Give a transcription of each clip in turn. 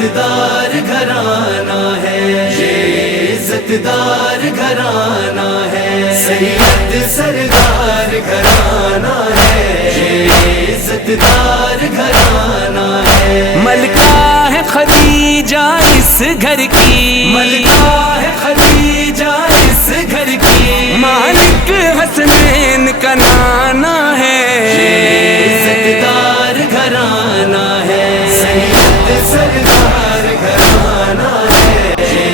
عزت دار گھرانہ ہے، یہ عزت دار گھرانہ ہے، سید سردار گھرانہ ہے، یہ عزت دار گھرانہ ہے۔ ملکہ ہے خدیجہ اس گھر کی، ملکہ ہے خدیجہ اس گھر کی، مالک حسنین کا نانا ہے، یہ عزت دار گھرانہ ہے، سید سردار گھرانہ ہے، یہ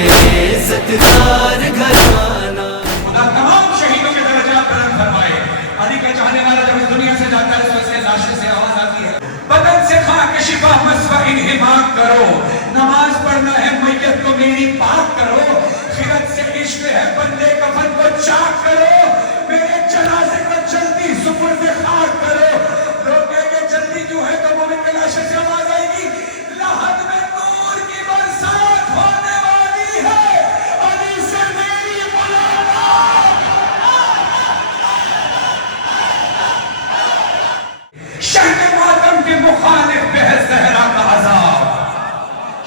عزت دار گھرانہ۔ خدا تمام شہیدوں کے درجات بلند فرمائے۔ علی کا چاہنے والا جب اس دنیا سے جاتا ہے تو اس کے لاشے سے آواز آتی ہے، بدن سے خاک شفا مسوا انہماک کرو، نماز پڑھنا ہے میت کو میری پاک کرو، خیرت سے عشق ہے بندے کفن کو چاک کرو، میرے جنازے کو جلدی سپرد خاک کرو۔ لوگ کہیں گے جلدی کیوں ہے تو مومن کے لاشے سے آواز آئے گی، لحد میں نور کی برسات ہونے والی ہے، علی سے میری ملاقات۔ شہر ماتم کے مخالف بہت زہرا کا عذاب،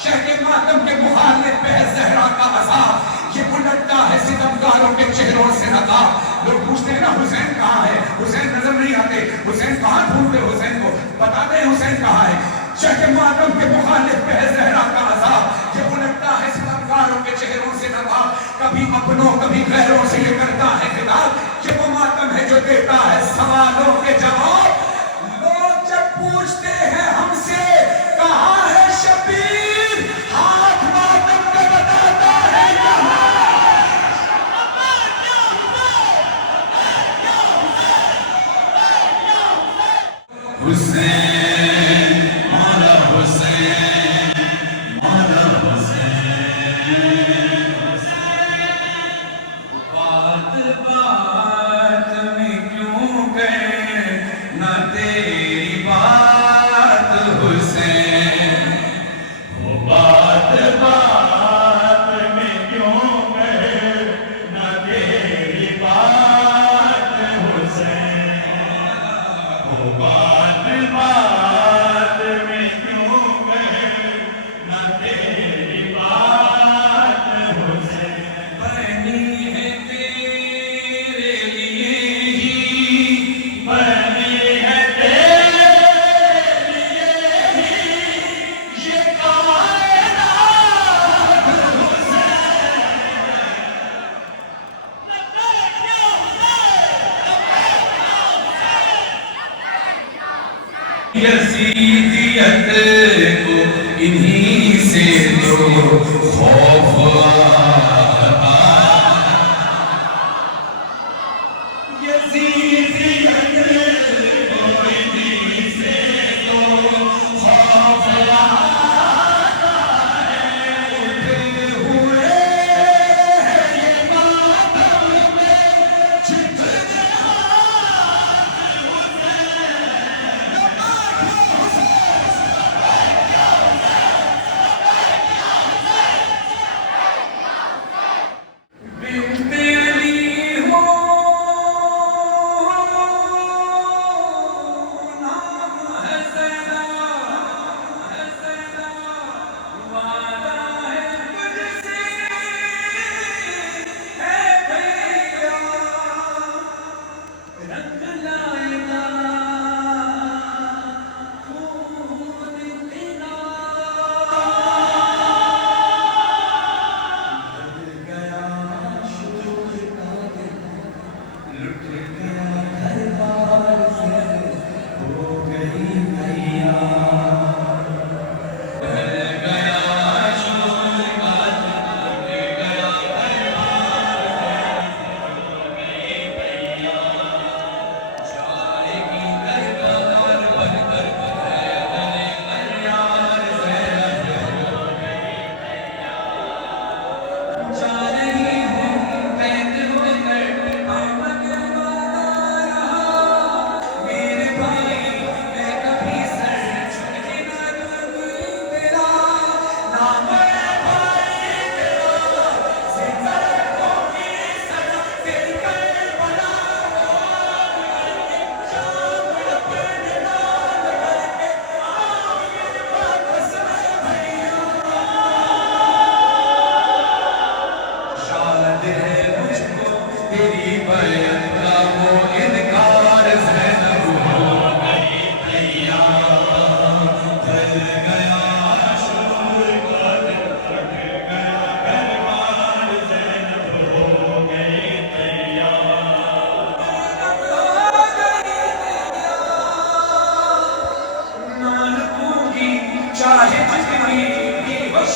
شہر ماتم کے مخالف بہت زہرا کا عذاب، یہ الٹتا ہے ستمگاروں کے چہروں سے نقاب۔ لوگ پوچھتے ہیں نا حسین کہاں ہے، حسین نظر نہیں آتے، حسین کہاں ڈھونڈتے حسین کو، بتاتے ہیں حسین کہاں ہے۔ شہر ماتم کے مخالف بہت زہرا کا عذاب، یہ الٹتا ہے ستمگاروں کے چہروں سے نقاب، کبھی اپنوں کبھی غیروں سے یہ کرتا ہے خطاب، یہ وہ ماتم ہے جو دیتا ہے سوالوں کے جواب۔ لوگ جب پوچھتے ہیں ہم سے کہاں ہے شبیر، ہاتھ ماتم کا بتاتا ہے یہاں۔ حسین مولا حسین مولا حسین، بات بات میں کیوں گئے نہ تیری بات حسین، وہ بات بات میں کیوں گئے نہ تیری بات حسین، وہ بات بات میں کیوں گئے نہ تیری بات حسین، بنی ہے تیرے لیے ہی، بنی ہے تیرے لیے ہی یہ کائنات حسین۔ یزیدیت کو انہی سے تو خوف آتا، یزیدیت کو انہی سے تو خوف آتا ہے، اٹھے ہوئے ہیں یہ ماتم میں جتنے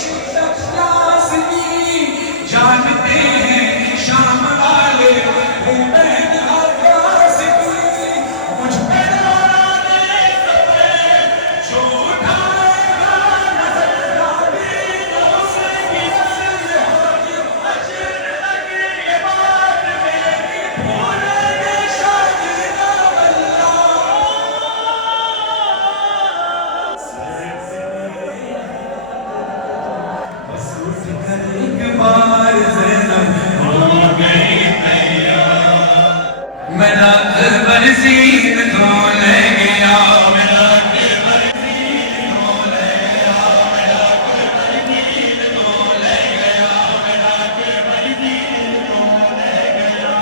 شدت لازمی جانتے ہیں شام والے بین آغاز کی مجھ پہ آنے سبے جو اٹھائے گا نظر ڈالی اسے بھی نظر ہوگی اجر لگے یہ بات میری بھولے گے شاید اللہ بس اٹھ کر ایک بار زینب ہو گئی تیار میرا گھر زین تو لے گیا میرا گھر زین تو لے گیا میرا گھر زین تو لے گیا میرا گھر زین تو لے گیا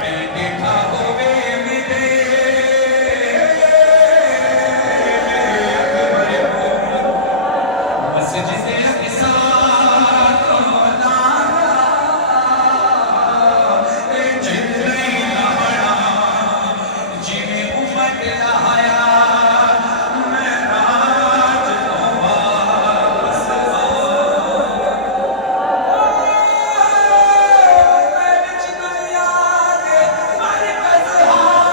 میں دیکھا ہوئے میرے مسجد اقصی کو لایا جبریل بڑا جنہیں امت لایا معراج تو واپس میں وچ دنیا دے مرکز اولاد دے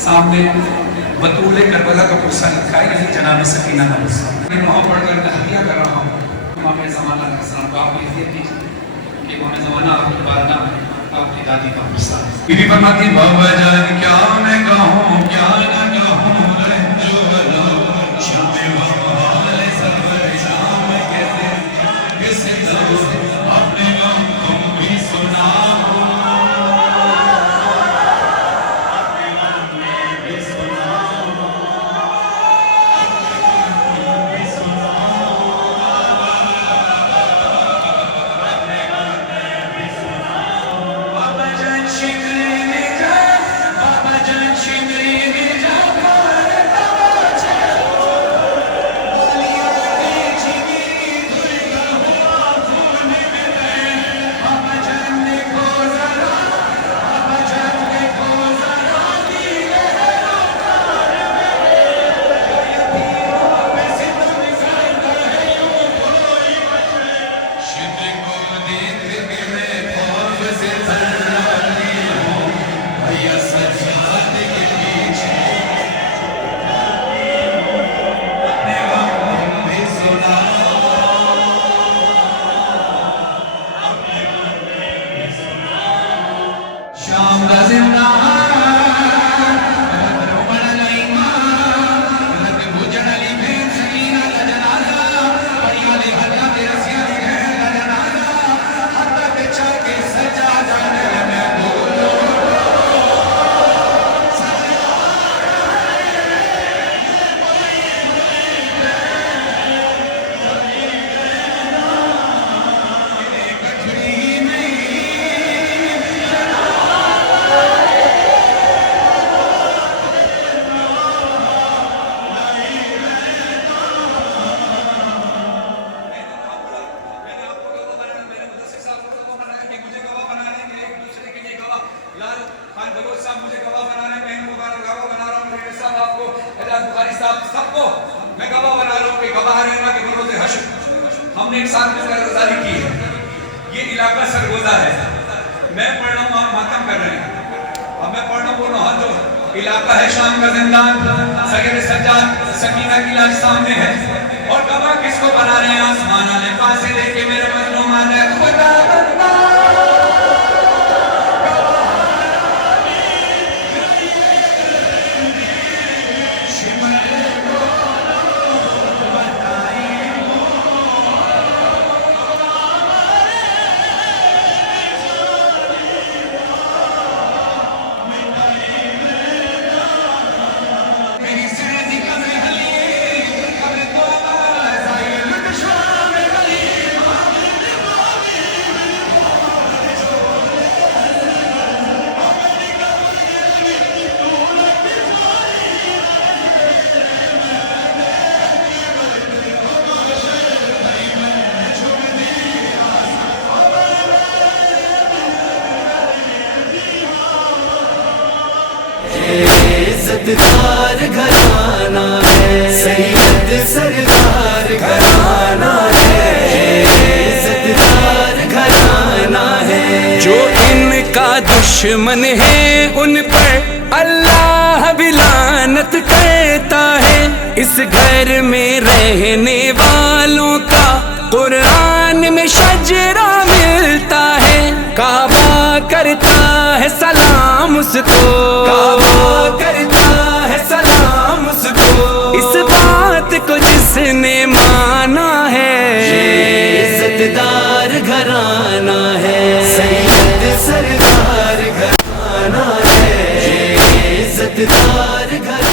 سامنے بطول کربلا کا قصہ لکھا ہے یعنی جناب سکینہ کا قصہ میں وہاں پڑھ کر تحریہ کر رہا ہوں امام زمانہ علیہ السلام کو آپ کو یہ دیکھیے کہ امام زمانہ آپ کی بارگاہ میں آپ کی دادی کا قصہ بی بی فرماتی بابا جان کیا میں کہوں کیا نہ کہوں رنجو بلو شام وحال سبر شام کہتے کسے دو اپنے غم تم بھی سناؤ عثمان بلوچ صاحب مجھے گواہ بنا رہے ہیں، میں ان کو گواہ بنا رہا ہوں، میرے صاحب آپ کو، اعجاز بخاری صاحب سب کو میں گواہ بنا رہا ہوں کہ گواہ رہنا کہ بروز حشر ہم نے ایک ساتھ مل کر گزاری کی ہے. یہ علاقہ سرگوزہ ہے. میں پڑھ رہا ہوں، آپ ماتم کر رہے ہیں. اب میں پڑھ رہا ہوں وہ وہاں جو علاقہ ہے شام کا زندان، سید سجاد سکینہ کی لاش سامنے ہے، اور گواہ کس کو بنا رہے ہیں؟ آسمان والے پاس سے دیکھ کے میرے مظلومان ہے خدا بندہ عزتدار گھرانہ ہے، سید سردار گھرانہ ہے، عزتدار گھرانہ ہے. جو ان کا دشمن ہے ان پر اللہ بھی لعنت کرتا ہے. اس گھر میں رہنے والوں کا قرآن میں شجرہ ملتا ہے. کعبہ کرتا ہے سلام اس کو، کعبہ کرتا ہے سلام اس کو. اس بات کو جس نے مانا ہے، عزتدار گھرانہ ہے، سید سردار گھرانہ ہے، عزتدار گھرانہ